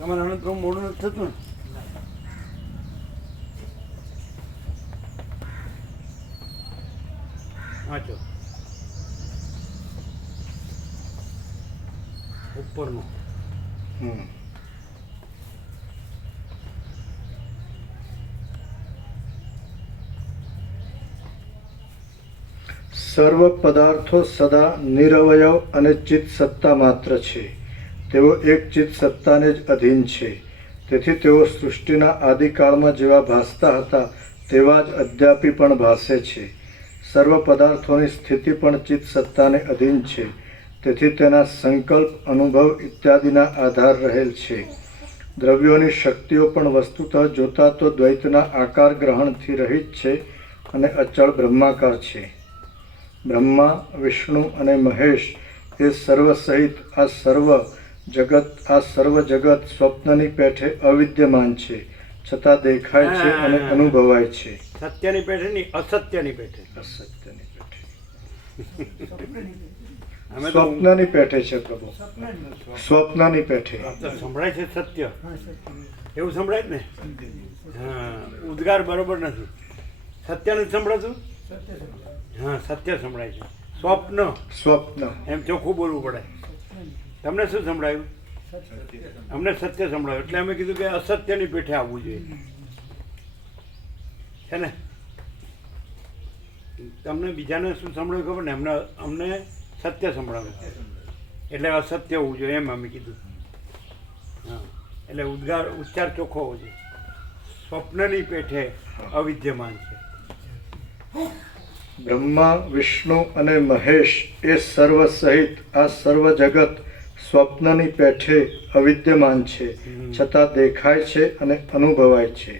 તમારે અનંતમાં મોડું નથી થતું ને. વાંચો ઉપરનો. હમ. સર્વ પદાર્થો સદા નિરવયવ અને ચિત્ત સત્તા માત્ર છે. તેઓ એક ચિત્ત સત્તાને જ અધીન છે. તેથી તેઓ સૃષ્ટિના આદિકાળમાં જેવા ભાસતા હતા, તેવા જ અદ્યાપી પણ ભાસે છે. સર્વ પદાર્થોની સ્થિતિ પણ ચિત્ત સત્તાને અધીન છે. તેથી તેના સંકલ્પ, અનુભવ ઇત્યાદિના આધાર રહેલ છે. દ્રવ્યોની શક્તિઓ પણ વસ્તુતઃ જોતા તો દ્વૈતના આકાર ગ્રહણથી રહિત છે અને અચળ બ્રહ્માકાર છે. બ્રહ્મા, વિષ્ણુ અને મહેશ એ સર્વ સહિત આ સર્વ જગત આ સર્વ જગત સ્વપ્નની પેઠે અવિદ્યમાન છે. છતાં દેખાય છે અને અનુભવાય છે. સત્યની પેઠે નહીં અસત્યની પેઠે. અસત્યની પેઠે. સ્વપ્નની પેઠે છે પ્રભુ. સ્વપ્નની પેઠે. સંભળાય છે સત્ય. એવું સંભળાય ને? હા ઉદ્ગાર બરોબર નથી. સત્ય નથી સંભળાતું? હા સત્ય સંભળાય છે. સ્વપ્ન. સ્વપ્ન. એમ ચોખ્ખું બોલવું પડે. તમને શું સંભળાયું? અમને સત્ય સંભળાયું. એટલે અમે કીધું કે અસત્યની પેઠે આવવું જોઈએ. છે ને? તમને બીજાને શું સંભળાયું ખબર ને? અમને અમને સત્ય સંભળાવ્યું એટલે અસત્ય હોવું જોઈએ એમ અમે કીધું. હા. એટલે ઉદ્ગાર ઉચ્ચાર ચોખ્ખો હોવો જોઈએ. સ્વપ્નની પેઠે અવિદ્યમાન છે. બ્રહ્મા, વિષ્ણુ અને મહેશ એ સર્વ સહિત આ સર્વ જગત સ્વપ્નની પેઠે અવિદ્યમાન છે. છતાં દેખાય છે અને અનુભવાય છે.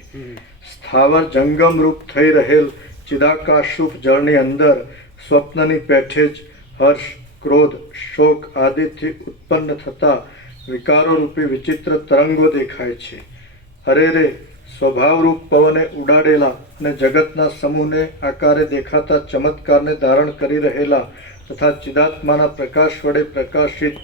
સ્થાવર જંગમ રૂપ થઈ રહેલ ચિદાકાશરૂપ જળની અંદર સ્વપ્નની પેઠે જ હર્ષ ક્રોધ શોક આદિથી ઉત્પન્ન થતા વિકારો રૂપી વિચિત્ર તરંગો દેખાય છે. અરે રે સ્વભાવરૂપ પવને ઉડાડેલા અને જગતના સમૂહને આકારે દેખાતા ચમત્કારને ધારણ કરી રહેલા તથા ચિદાત્માના પ્રકાશ વડે પ્રકાશિત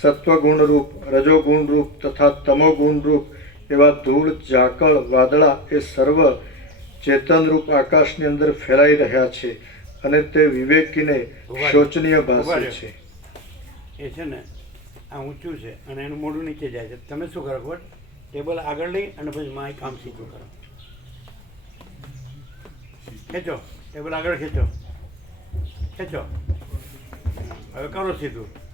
સત્વગુણ રૂપ રજોગુણ રૂપ તથા તમોગુણ રૂપ એવા ધૂળ ઝાકળ વાદળા એ સર્વ ચેતનરૂપ આકાશની અંદર ફેલાઈ રહ્યા છે અને તે વિવેકીને શોચનીય ભાષે છે. એ છે ને આ ઊંચું છે અને એનું મોઢું નીચે જાય છે. તમે શું કરો ખબર? ટેબલ આગળ લઈ અને પછી માય કામ સીધું કરો. ખેંચો ટેબલ આગળ ખેંચો. ખેંચો. હવે કરો સીધું.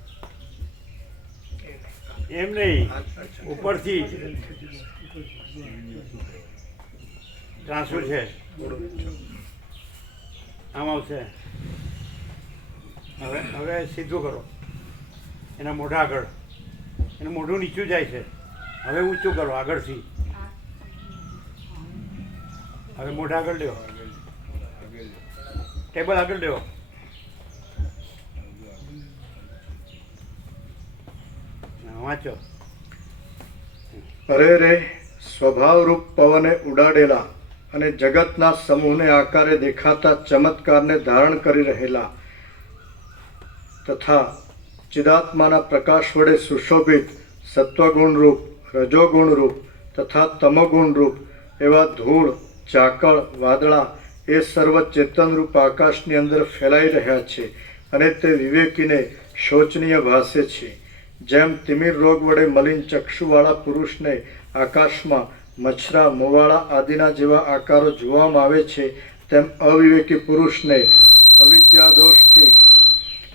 એમ નહીં. ઉપરથી ટ્રાન્સફર છે. આમ આવશે. હવે હવે સીધું કરો. એના મોઢા આગળ. એનું મોઢું નીચું જાય છે. હવે ઊંચું કરો આગળથી. હવે મોઢા આગળ લ્યો. ટેબલ આગળ લ્યો હા, વાંચો. અરે રે, સ્વભાવરૂપ પવને ઉડાડેલા અને જગતના સમૂહને આકારે દેખાતા ચમત્કારને ધારણ કરી રહેલા તથા ચિદાત્માના પ્રકાશ વડે સુશોભિત સત્વગુણરૂપ, રજોગુણરૂપ તથા તમગુણરૂપ એવા ધૂળ ઝાકળ વાદળા એ સર્વ ચેતનરૂપ આકાશની અંદર ફેલાઈ રહ્યા છે અને તે વિવેકીને શોચનીય ભાષે છે. જેમ તિમિર રોગ વડે મલિન ચક્ષુવાળા પુરુષને આકાશમાં મચ્છરા, મોવાળા આદિના જેવા આકારો જોવામાં આવે છે, તેમ અવિવેકી પુરુષને અવિદ્યાદોષથી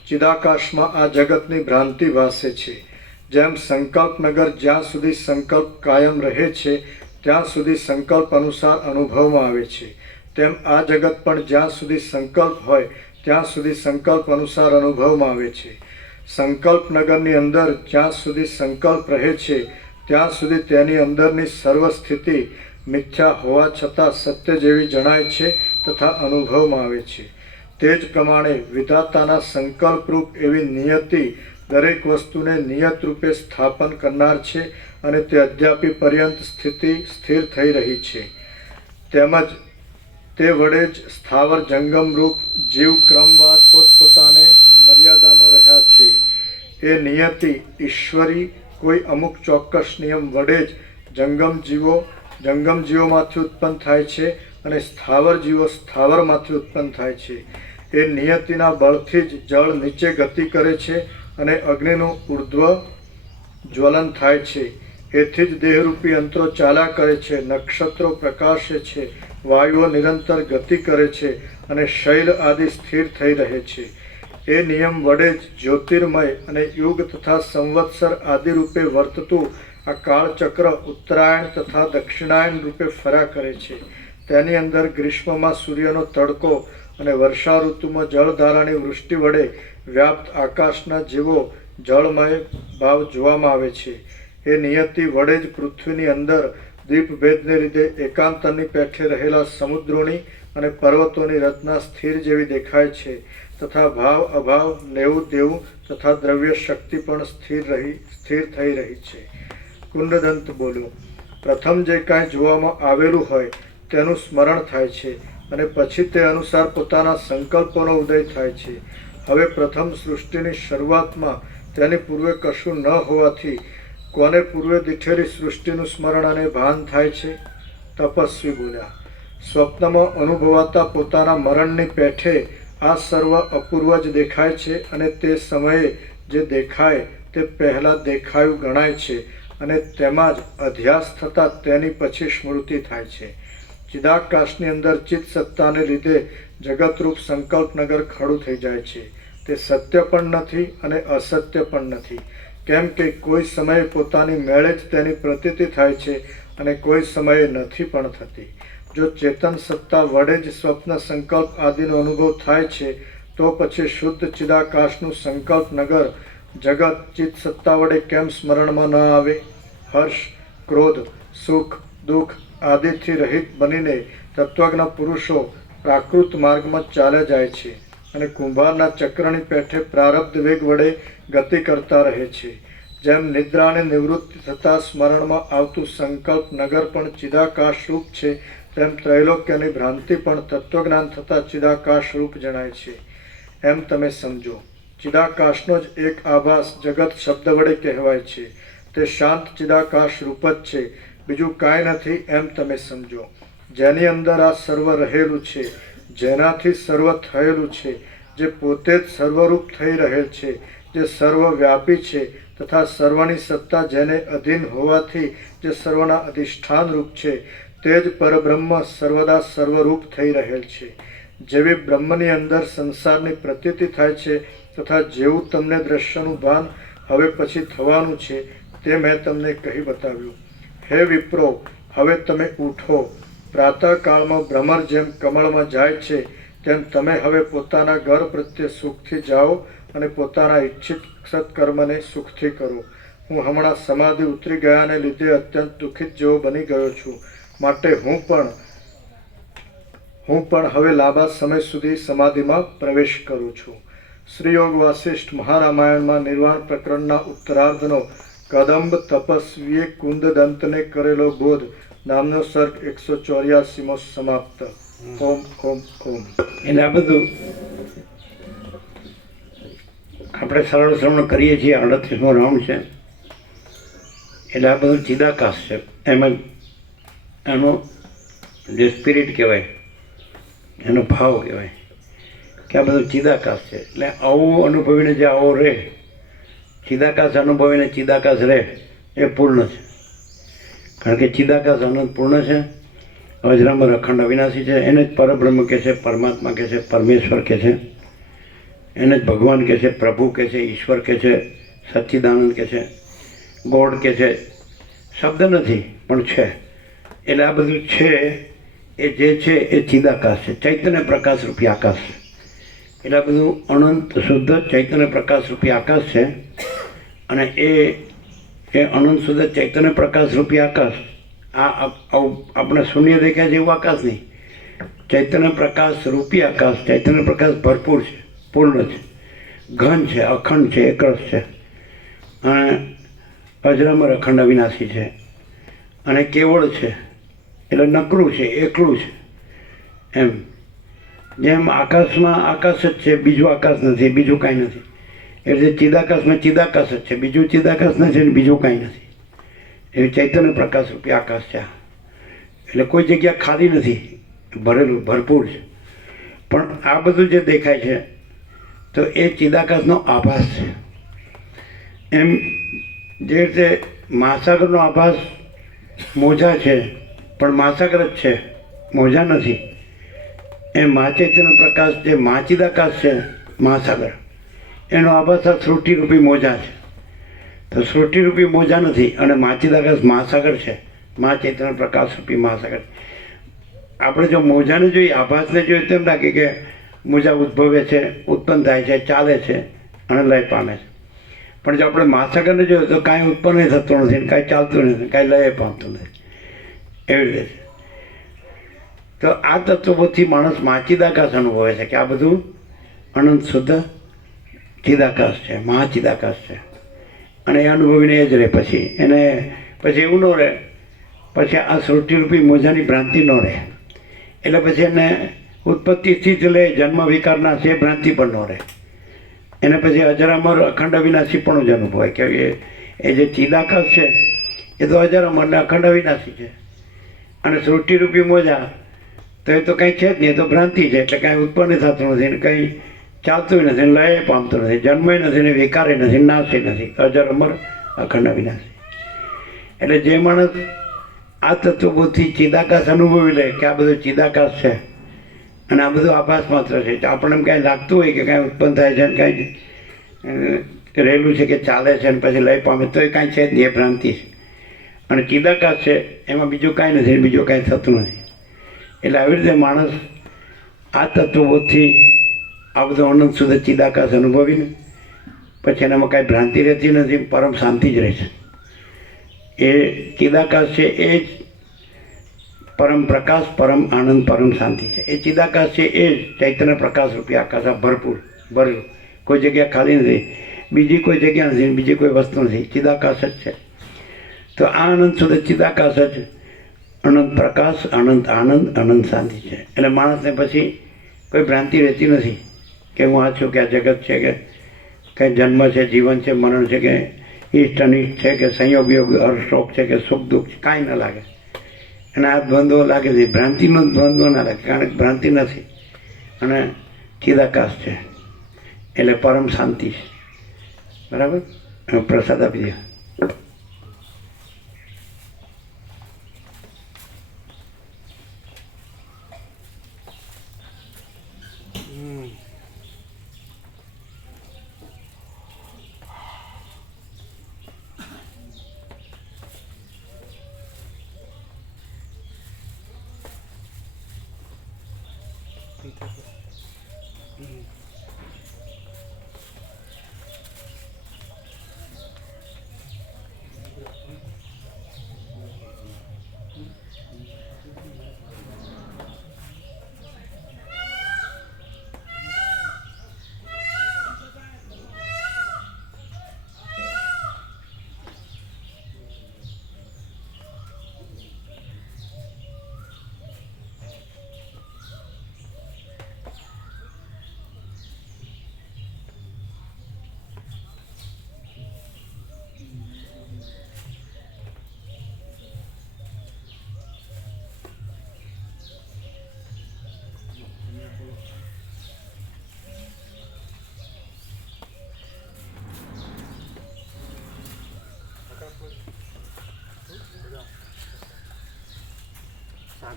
ચિદાકાશમાં આ જગતની ભ્રાંતિ ભાસે છે. જેમ સંકલ્પનગર જ્યાં સુધી સંકલ્પ કાયમ રહે છે, ત્યાં સુધી સંકલ્પ અનુસાર અનુભવમાં આવે છે. તેમ આ જગત પણ જ્યાં સુધી સંકલ્પ હોય, ત્યાં સુધી સંકલ્પ અનુસાર અનુભવમાં આવે છે. સંકલ્પ નગરની અંદર જ્યાં સુધી સંકલ્પ રહે છે, ત્યાં સુધી તેની અંદરની સર્વ સ્થિતિ મિથ્યા હોવા છતાં સત્ય જેવી જણાય છે તથા અનુભવમાં આવે છે. તે જ પ્રમાણે વિધાતાના સંકલ્પરૂપ એવી નિયતિ દરેક વસ્તુને નિયત રૂપે સ્થાપન કરનાર છે અને તે અદ્યાપી પર્યંત સ્થિતિ સ્થિર થઈ રહી છે. તેમજ તે વડે જ સ્થાવર જંગમરૂપ જીવ ક્રમવાર પોતપોતાને મર્યાદામાં રહ્યા છે. એ નિયતિ ઈશ્વરી કોઈ અમુક ચોક્કસ નિયમ વડે જ જંગમ જીવો, જંગમ જીવોમાંથી ઉત્પન્ન થાય છે અને સ્થાવર જીવો સ્થાવરમાંથી ઉત્પન્ન થાય છે. એ નિયતિના બળથી જ જળ નીચે ગતિ કરે છે અને અગ્નિનું ઉર્ધ્વ જ્વલન થાય છે. એથી જ દેહરૂપી અંતરો ચાલ્યા કરે છે, નક્ષત્રો પ્રકાશે છે, વાયુઓ નિરંતર ગતિ કરે છે અને શૈલ આદિ સ્થિર થઈ રહે છે. એ નિયમ વડે જ જ્યોતિર્મય અને યુગ તથા સંવત્સર આદિ રૂપે વર્તતું આ કાળચક્ર ઉત્તરાયણ તથા દક્ષિણાયન રૂપે ફર્યા કરે છે. તેની અંદર ગ્રીષ્મમાં સૂર્યનો તડકો અને વર્ષા ઋતુમાં જળધારાની વૃષ્ટિ વડે વ્યાપ્ત આકાશના જેવો જળમય ભાવ જોવામાં આવે છે. એ નિયતિ વડે જ પૃથ્વીની અંદર દ્વીપભેદને લીધે એકાંતરની પેઠે રહેલા સમુદ્રોની અને પર્વતોની રચના સ્થિર જેવી દેખાય છે. તથા ભાવ, અભાવ લેવું દેવું તથા દ્રવ્ય શક્તિ પણ સ્થિર રહી, સ્થિર થઈ રહી છે. કુંડદંત બોલ્યો, પ્રથમ જે કાંઈ જોવામાં આવેલું હોય તેનું સ્મરણ થાય છે અને પછી તે અનુસાર પોતાના સંકલ્પોનો ઉદય થાય છે. હવે પ્રથમ સૃષ્ટિની શરૂઆતમાં તેની પૂર્વે કશું ન હોવાથી કોને પૂર્વે દીઠેલી સૃષ્ટિનું સ્મરણ અને ભાન થાય છે? તપસ્વી બોલ્યા, સ્વપ્નમાં અનુભવાતા પોતાના મરણની પેઠે આ સર્વ અપૂર્વ જ દેખાય છે અને તે સમયે જે દેખાય તે પહેલાં દેખાયું ગણાય છે અને તેમાં જ અધ્યાસ થતાં તેની પછી સ્મૃતિ થાય છે. ચિદાકાશની અંદર ચિત્ત સત્તાને લીધે જગતરૂપ સંકલ્પનગર ખડું થઈ જાય છે. તે સત્ય પણ નથી અને અસત્ય પણ નથી. કેમ કે કોઈ સમયે પોતાની મેળે જ તેની પ્રતીતિ થાય છે અને કોઈ સમયે નથી પણ થતી. જો ચેતન સત્તા વડે જ સ્વપ્ન, સંકલ્પ આદિનો અનુભવ થાય છે, તો પછી શુદ્ધ ચિદાકાશનું સંકલ્પ નગર જગત ચિત્ત સત્તા વડે કેમ સ્મરણમાં ન આવે? હર્ષ, ક્રોધ, સુખ, દુઃખ આદિથી રહિત બનીને તત્વજ્ઞ પુરુષો પ્રાકૃત માર્ગમાં ચાલે જાય છે અને કુંભારના ચક્રની પેઠે પ્રારબ્ધ વેગ વડે ગતિ કરતા રહે છે. જેમ નિદ્રાને નિવૃત્તિ થતાં સ્મરણમાં આવતું સંકલ્પ નગર પણ ચિદાકાશ રૂપ છે તેમ ત્રૈલોક્યની ભ્રાંતિ પણ તત્વજ્ઞાન થતાં ચિદાકાશ રૂપ જણાય છે. એમ તમે સમજો. ચિદાકાશનો જ એક આભાસ જગત શબ્દ વડે કહેવાય છે. તે શાંત ચિદાકાશ રૂપ જ છે. બીજું કાંઈ નથી એમ તમે સમજો. જેની અંદર આ સર્વ રહેલું છે, જેનાથી સર્વ થયેલું છે, જે પોતે જ સર્વરૂપ થઈ રહેલ છે, જે સર્વવ્યાપી છે તથા સર્વની સત્તા જેને અધીન હોવાથી જે સર્વના અધિષ્ઠાન રૂપ છે તે જ પરબ્રહ્મ સર્વદા સર્વરૂપ થઈ રહેલ છે. જેવી બ્રહ્મની અંદર સંસારની પ્રતીતિ થાય છે તથા જેવું તમને દ્રશ્યનું ભાન હવે પછી થવાનું છે તે મેં તમને કહી બતાવ્યું. હે વિપ્રો, હવે તમે ઉઠો. પ્રાતઃકાળમાં ભ્રમર જેમ કમળમાં જાય છે તેમ તમે હવે પોતાના ઘર પ્રત્યે સુખથી જાઓ અને પોતાના ઈચ્છિત સત્કર્મને સુખથી કરો. હું હમણાં સમાધિ ઉતરી ગયાને લીધે અત્યંત દુઃખિત જેવો બની ગયો છું. માટે હું પણ હું પણ હવે લાંબા સમય સુધી સમાધિમાં પ્રવેશ કરું છું. શ્રીયોગ વાસિષ્ઠ મહારામાયણમાં નિર્વાણ પ્રકરણના ઉત્તરાર્ધનો કદંબ તપસ્વીએ કુંદદંતને કરેલો બોધ નામનો સર્ગ એકસો ચોર્યાસીમો સમાપ્ત. ઓમ ઓમ ઓમ. એટલે આ બધું આપણે સરળ શ્રવણ કરીએ છીએ અડત્રીસમો રાઉન્ડ છે. એટલે આ બધું ચિદાકાશ છે. એમાં એનો જે સ્પિરિટ કહેવાય, એનો ભાવ કહેવાય, કે આ બધું ચિદાકાશ છે. એટલે આવું અનુભવીને જે આવો રહે, ચિદાકાશ અનુભવીને ચિદાકાશ રહે, એ પૂર્ણ છે. કારણ કે ચિદાકાશ અનંત પૂર્ણ છે અજરામર અખંડ અવિનાશી છે, એને જ પરબ્રહ્મ કહે છે, પરમાત્મા કહે છે, પરમેશ્વર કહે છે, એને જ ભગવાન કહે છે, પ્રભુ કહે છે, ઈશ્વર કહે છે, સચ્ચિદાનંદ કહે છે, ગોડ કહે છે. શબ્દ નથી, પણ છે. એટલે આ બધું છે, એ જે છે, એ ચિદાકાશ છે. ચૈતન્ય પ્રકાશ રૂપી આકાશ છે. એટલે આ બધું અનંત શુદ્ધ ચૈતન્ય પ્રકાશ રૂપી આકાશ છે. અને એ એ અનંત શુદ્ધ ચૈતન્ય પ્રકાશ રૂપી આકાશ, આ આપણે શૂન્ય દેખાય છે એવું આકાશ નહીં. ચૈતન્ય પ્રકાશ રૂપી આકાશ, ચૈતન્ય પ્રકાશ ભરપૂર છે, પૂર્ણ છે. ઘન છે, અખંડ છે, એકરસ છે. અને અજરામર અખંડ અવિનાશી છે. અને કેવળ છે. એટલે નકરું છે, એકલું છે. એમ. જેમ આકાશમાં આકાશ જ છે, બીજું આકાશ નથી, બીજું કાંઈ નથી. એટલે ચિદાકાશમાં ચિદાકાશ જ છે, બીજું ચિદાકાશ નથી ને બીજું કાંઈ નથી. એ ચૈતન્ય પ્રકાશ રૂપી આકાશ છે એટલે કોઈ જગ્યા ખાલી નથી, ભરેલું, ભરપૂર છે. પણ આ બધું જે દેખાય છે, તો એ ચિદાકાશનો આભાસ છે. એમ, જે રીતે મહાસાગરનો આભાસ મોજા છે પણ મહાસાગર જ છે, મોજા નથી. એ મહાચૈતન્ય પ્રકાશ જે માચીદાકાશ છે મહાસાગર એનો આભાસ શ્રુટિરૂપી મોજા છે. તો શ્રુટિરૂપી મોજા નથી, અને માચીદાકાશ મહાસાગર છે. મા પ્રકાશ રૂપી મહાસાગર આપણે જો મોજાને જોઈએ, આભાસને જોઈએ તેમ લાગે કે મોજા ઉદ્ભવે છે, ઉત્પન્ન થાય છે, ચાલે છે, અને લય પામે છે. પણ જો આપણે મહાસાગરને જોઈએ, તો કાંઈ ઉત્પન્ન થતું નથી, કાંઈ ચાલતું નથી, કાંઈ લય પામતું નથી. એવી રીતે. તો આ તત્વોથી માણસ માચિદાકાશ અનુભવે છે કે આ બધું અનંત શુદ્ધ ચિદાકાશ છે, મહાચિદાકાશ છે. અને એ અનુભવીને એ જ રહે પછી. એને પછી એવું ન રહે. પછી આ સૃષ્ટિરૂપી મોજાની ભ્રાંતિ ન રહે. એટલે પછી એને ઉત્પત્તિથી જ લે જન્મ વિકારના છે ભ્રાંતિ પણ ન રહે. એને પછી અજરામર અખંડ અવિનાશી પણ જ અનુભવાય. કે એ જે ચિદાકાશ છે, એ તો અજરામર ને અખંડ અવિનાશી છે. અને સૃષ્ટિરૂપી મોજા, તો એ તો કંઈ છે જ નહીં તો ભ્રાંતિ છે, એટલે કાંઈ ઉત્પન્ન થતું નથી ને કંઈ ચાલતું નથી ને લય પામતું નથી, જન્મય નથી ને વિકારે નથી, નાશે નથી, અજર અમર, અખંડ અવિનાશી. એટલે જે માણસ આ તત્વોથી ચિદાકાશ અનુભવી લે કે આ બધું ચિદાકાશ છે, અને આ બધું આભાસ માત્ર છે આપણને એમ કાંઈ લાગતું હોય કે કાંઈ ઉત્પન્ન થાય છે ને કાંઈ રહેલું છે કે ચાલે છે ને પછી લય પામે, તો એ કાંઈ છે જ નહીં ભ્રાંતિ છે. અને ચિદાકાશ છે, એમાં બીજું કાંઈ નથી બીજું કાંઈ થતું નથી. એટલે આવી રીતે માણસ આ તત્વોથી આ બધો અનંત સુધી ચિદાકાશ અનુભવીને પછી એનામાં કાંઈ ભ્રાંતિ રહેતી નથી, પરમ શાંતિ જ રહે છે. એ ચિદાકાશ છે, એ જ પરમ પ્રકાશ, પરમ આનંદ, પરમ શાંતિ છે. એ ચિદાકાશ છે, એ જ ચૈતન્ય પ્રકાશ રૂપી આકાશ ભરપૂર, ભરેલું. કોઈ જગ્યા ખાલી નથી, બીજી કોઈ જગ્યા નથી, બીજી કોઈ વસ્તુ નથી. ચિદાકાશ જ છે. તો આ આનંદ સુધી ચિદાકાશ જ. અનંત પ્રકાશ, અનંત આનંદ, અનંત શાંતિ છે. એટલે માણસને પછી કોઈ ભ્રાંતિ રહેતી નથી કે હું આ છું, કે આ જગત છે, કે કંઈ જન્મ છે, જીવન છે, મરણ છે, કે ઈષ્ટ, અનિષ્ટ છે, કે સંયોગ, યોગ હર્ષ છે, કે સુખ, દુઃખ છે, કાંઈ ન લાગે. અને આ દ્વંદ્વો લાગે છે. ભ્રાંતિનો દ્વંદ્વ ના લાગે, કારણ કે ભ્રાંતિ નથી. અને ચિદાકાશ છે. એટલે પરમ શાંતિ છે. બરાબર? પ્રસાદ આપી દો. Di 可以，嗯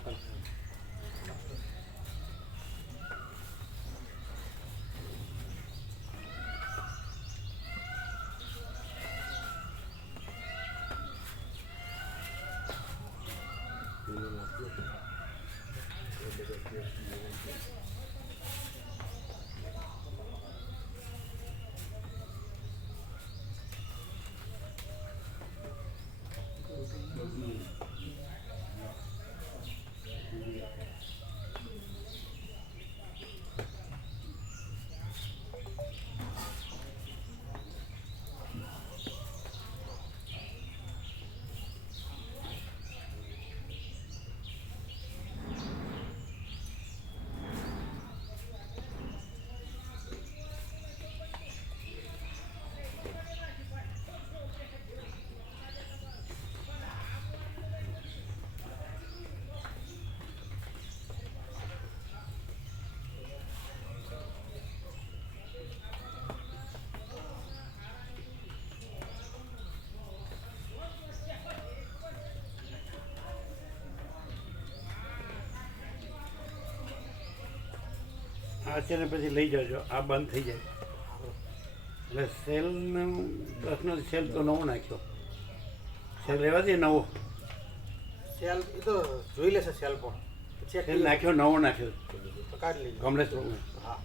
ಮಾಡ್ಕೊಂಡು આ પછી લઈ જજો. આ બંધ થઈ જાય. એટલે સેલનું પ્રશ્ન સેલ તો નવો નાખ્યો. સેલ રહેવા દે નવો. સેલ એ તો જોઈ લેશે સેલ પણ. સેલ નાખ્યો નવો નાખ્યો. કમલેશ હા.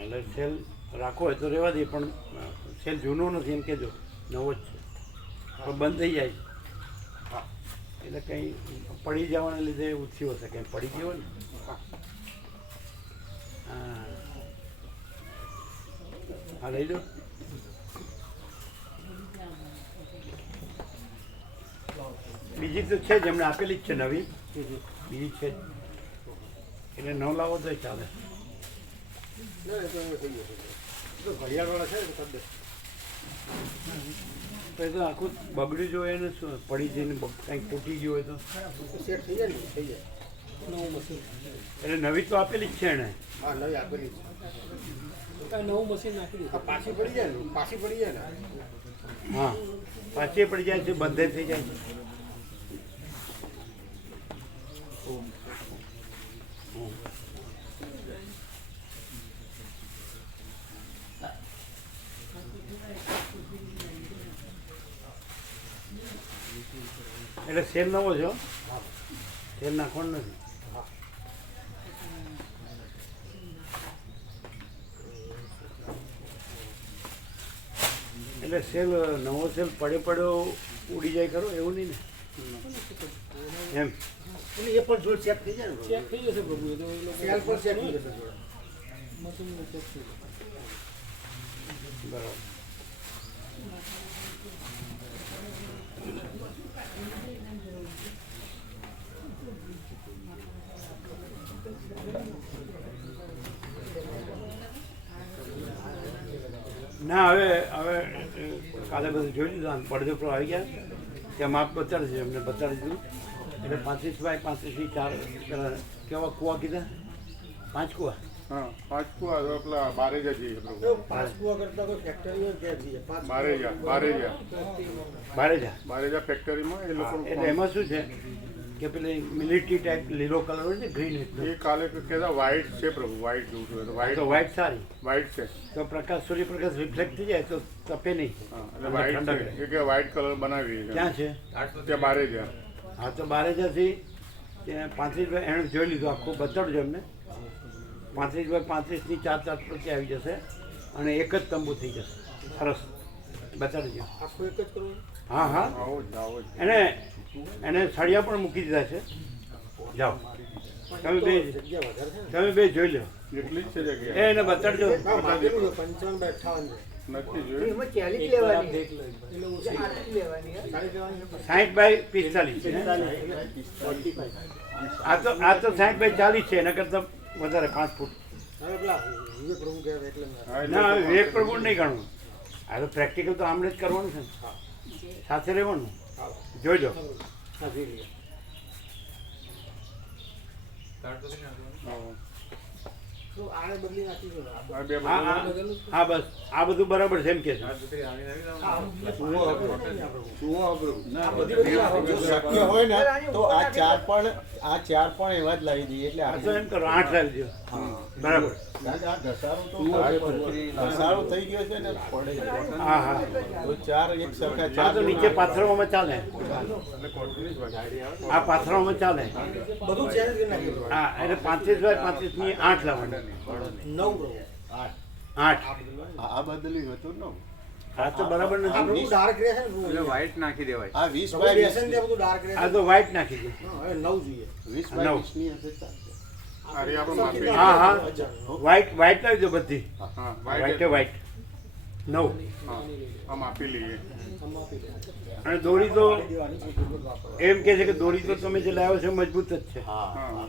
એટલે સેલ રાખો હોય તો રહેવા દે પણ સેલ જૂનો નથી એમ કહેજો. નવો જ છે. પણ બંધ થઈ જાય. હા. એટલે કંઈ પડી જવાના લીધે એવું થયું હશે. કંઈ પડી ગયો ને? હા. લઈ લો. બીજી તો છે જ એમણે આપેલી જ છે નવી. બીજી છે એટલે ન લાવો તો ચાલે. ઘડિયાળવાળા છે તો એ તો આખું બગડ્યું જોઈએ ને, શું, પડી જઈને કંઈક તૂટી ગયું હોય તો. તો સેટ થઈ જાય ને, થઈ જાય. નવું મશીન એટલે નવી તો આપેલી જ છે એને હા નવી આપેલી છે. નવું મશીન નાખી દીધું. પાછી પડી જાય ને પાછી પડી જાય ને. હા પાછી પડી જાય છે બંધે થઈ જાય છે. એટલે સેલ નવો છો હો? સેલ નાખવાનો નથી. એટલે સેલ નવો સેલ પડે પડ્યો ઉડી જાય ખરો એવું નહીં ને? એમ. એટલે એ પણ જોડ ચેક થઈ જાય ને ચેક થઈ જશે પ્રભુ સેલ પણ ચેક થઈ જશે જોડે. બરાબર. ના હવે હવે કાલે બધું જોઈ લીધું પડદે ઉપર આવી ગયા. ત્યાં માપ બતાડી છે એમને બતાડી દીધું. એટલે પાંત્રીસ બાય પાંત્રીસની ચાર પેલા કેવા કુવા કીધા? પાંચ કુવા? હા પાંચ કુવા પેલા બારે જ જઈએ પાંચ કુવા કરતા કોઈ ફેક્ટરી હોય જઈએ બારે જા બારે જા બારે જા બારે જા ફેક્ટરીમાં એ લોકો એટલે એમાં શું છે? કે પેલી મિલિટરી ટાઈપ લીલો કલર હોય ને ગ્રીન એ કાલે કહેતા વ્હાઈટ છે પ્રભુ વ્હાઈટ જોઉં છું તો વ્હાઈટ વ્હાઈટ સારી. વ્હાઈટ છે. તો પ્રકાશ સૂર્યપ્રકાશ રિફ્લેક્ટ થઈ જાય તો તપે નહીં. એટલે વ્હાઈટ છે. કે વ્હાઈટ કલર બનાવી છે. ક્યાં છે? ત્યાં બારે જ્યાં હા તો બારે જ્યાંથી ત્યાં પાંત્રીસ બાય એણે જોઈ લીધું આખું બતાડજો એમને. પાંત્રીસ બાય પાંત્રીસની ચાર ચાર પ્રતિ આવી જશે અને એક જ તંબુ થઈ જશે. સરસ. બતાડજો આખું એક જ કરવું હા હા. આવો જ આવો જ. એને એને સળિયા પણ મૂકી દીધા છે. જાઓ. તમે બે તમે બે જોઈ લો. છે જગ્યા? એને બતાડજો. પંચાવન બાય અઠાવન સાઠ બાય પિસ્તાલીસ આ તો આ તો સાહીઠ બાય ચાલીસ છે એના કરતાં વધારે પાંચ ફૂટ. ના વિવેક પ્રભુ નહીં ગણવું. આ તો પ્રેક્ટિકલ તો આમણે જ કરવાનું છે ને. સાથે રહેવાનું. જોજો. હા હા. તો આને બદલી નાખીશું ને આપણે. આ બે હા હા. બધું બસ. આ બધું બરાબર છે એમ કે છે. હા, જો શક્ય હોય ને તો આ ચાર પણ આ ચાર પણ એવા જ લાવી દઈએ એટલે એમ કરો આઠ લાવી દો. બરાબર. ઘસારો થઈ ગયો છે ને હા હા. તો ચાર એક સરખા ચાર તો નીચે પાથરવામાં ચાલે. આ પાથરવામાં ચાલે. બધું હા એટલે પાંત્રીસ બાય પાંત્રીસની આઠ લાવવાની. નવ આઠ. આ આ બદલ્યું હતું ને આ તો બરાબર નથી. બધું ડાર્ક રહે ને પ્રભુ વ્હાઈટ નાખી દેવાય. આ વીસ પ્રભુ બાય બેસે ને બધું ડાર્ક રહે આ તો વ્હાઈટ નાખી દો. હવે નવ જોઈએ. વીસ બાય નવ. વીસની હશે ચાલશે. આ માપી. હા હા. વ્હાઈટ વ્હાઈટ લાવી દો બધી. હા. વ્હાઇટ વ્હાઈટ હા. આ માપી લઈએ. અને દોરી તો. એમ કે છે કે દોરી તો તમે જે લાવ્યો છે મજબૂત જ છે. હા હા.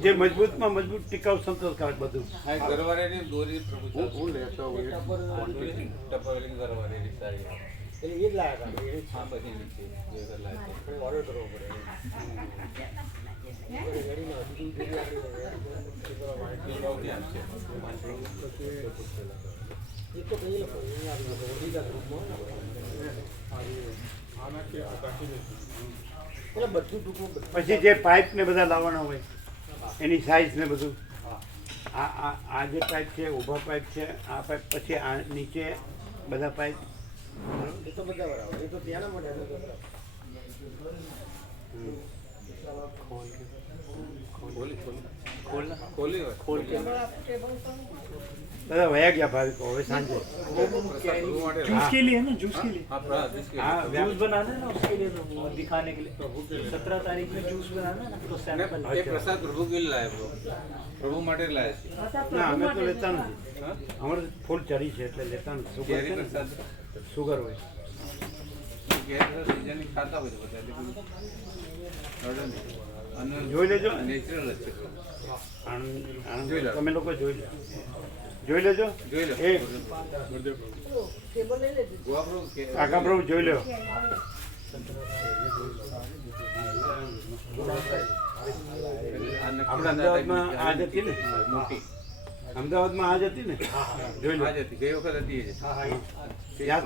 જે મજબૂતમાં મજબૂત ટીકાઉ સંતોષકારક બધું. ગરવારેની દોરી પ્રભુ હું લેતો હોઉં એ. ગરવારેની સારી એટલે એ જ લાયા હતા હા બધી નીચે જે કલાક ઓર્ડર કરવો પડે આપણે આનાથી આ કાઢી પછી જે પાઇપ ને બધા લાવવાના હોય એની સાઇઝ ને બધું. આ આ આ જે પાઇપ છે ઊભા પાઇપ છે આ પાઇપ પછી આ નીચે બધા પાઇપ એ તો બધા બરાબર એ તો ત્યાંના માટે ખોલી ખોલ. ખોલી ખોલ. કે બધા વયા ગયા ભાવિકો હવે સાંજે પ્રસાદ પ્રભુ માટે जूस के लिए है ना जूस के लिए હા પ્રસાદ જૂસ કે હા जूस વ્યા- बनाना है ना उसके लिए तो वो दिखाने के लिए सत्रह तारीख में जूस बनाना है ना तो सैंपल ને એ પ્રસાદ પ્રભુ કે लिए लाए प्रभु प्रभु માટે લાયા છે ના અમે તો લેતા નથી હા? અમારે ફૂલ ચડી છે એટલે લેતા નથી સુગર કેરી છે પ્રસાદ ને સુગર હોય કેરી સીઝન ખાતા હોય છે બધા એટલે પેલું નડે નહીં. અને જોઈ લેજો. નેચરલ જ છે આણંદ આણંદ જોઈ લો. તમે લોકો જોઈ લો જોઈ લેજો. જોઈ લો. એ. પ્રભુ કાકા પ્રભુ જોઈ લો. અમદાવાદમાં આ જ હતી ને? મોટી. અમદાવાદમાં આ જ હતી ને? જોઈ લો. આ હતી. ગઈ વખત હતી યાદ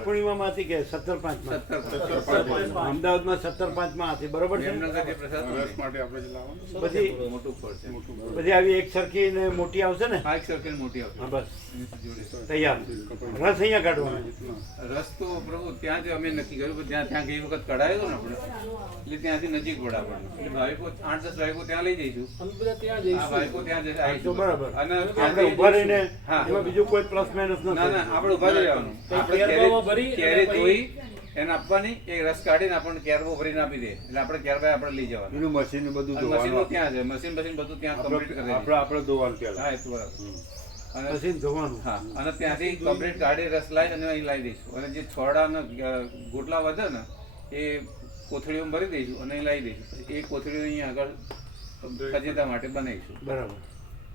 કે સત્તર પાંચમાં અમદાવાદમાં સત્તર પાંચમાં હતી બરોબર છે? પછી જામનગર જે પ્રસાદ મળે, રસ માટે આપણે જ લાવવાનું. બધી મોટું ફળ છે. બધી આવી એક સરખી ને મોટી આવશે ને? એક સરખી મોટી આવશે. બસ. તૈયાર. રસ અહીંયા કાઢવાનો. રસ તો પ્રભુ ત્યાં જ અમે નક્કી કર્યું કે ત્યાં ત્યાં ગઈ વખત કઢાયો હતો ને આપણે એટલે ત્યાંથી નજીક પડે આપણને એટલે ભાવિકો આઠ દસ ભાવિકો ત્યાં લઈ જઈશું. ભાવિકો ત્યાં જઈશું. બરાબર. અને આપણે ઊભા રહીને હા. એમાં બીજું કોઈ પ્લસ માઇનસ ન ના ના આપણે ઊભા રહેવાનું. આપણે ભરી કેરી અને ધોઈ એને આપવાની એ રસ કાઢીને આપણને કેરબો ભરીને આપી દે. એટલે આપણે કેરબા આપણે લઈ જવાનું. એનું મશીન બધું મશીન ત્યાં છે. મશીન મશીન બધું ત્યાં કમ્પ્લીટ કરી આપણે આપણે ધોવાનું પહેલા. હા એ બરાબર. અને પછી ધોવાનું. હા અને ત્યાંથી કમ્પ્લીટ કાઢી રસ લાવી અને અહીં લાવી દઈશું. અને જે છોડા અને ગોટલા વધે ને એ કોથળીઓમાં ભરી દઈશું અને અહીં લાવી દઈશું. એ કોથળીઓ અહીં આગળ સજેતા માટે બનાવીશું. બરાબર.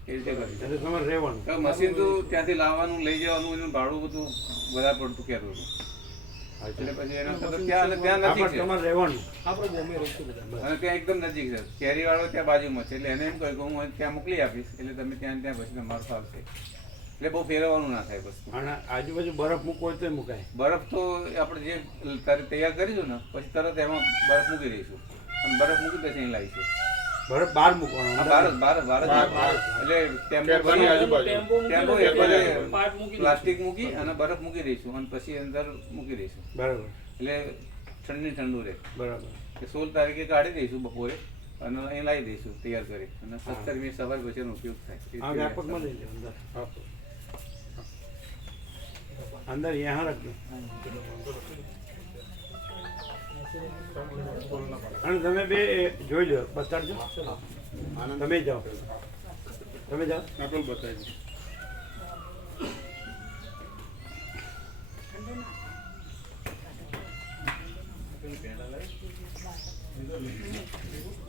એ રીતે કરીશું એટલે તમારે રહેવાનું. મશીન તો ત્યાંથી લાવવાનું લઈ જવાનું એનું ભાડું બધું વધારે પડતું કહેતું હતું. નજીક એકદમ છે. કેરી વાળો ત્યાં બાજુમાં છે. એટલે એને એમ કહ્યું કે હું ત્યાં મોકલી આપીશ. એટલે તમે ત્યાં ત્યાં પછી તમારું ફાવશે એટલે બહુ ફેરવવાનું ના થાય વસ્તુ અને આજુબાજુ બરફ મૂકવો હોય તો મુકાય. બરફ તો આપણે જે તારે તૈયાર કરીશું ને પછી તરત એમાં બરફ મૂકી દઈશું. અને બરફ મૂકી પછી અહીં લાવીશું. પ્લાસ્ટિક મૂકી અને બરફ મૂકી દઈશું અને પછી અંદર મૂકી દઈશું. બરાબર. એટલે ઠંડી ઠંડુ રહે. બરાબર. સોળ તારીખે કાઢી દઈશું બપોરે અને અહીં લાવી દઈશું તૈયાર કરી. અને સત્તરમી સવાર પછી એનો ઉપયોગ થાય. અંદર. અહીંયા રાખજો. અને તમે બે જોઈ લો બતાડજો તમે જાઓ તમે જાઓ આપણે બતાવી. Mhm.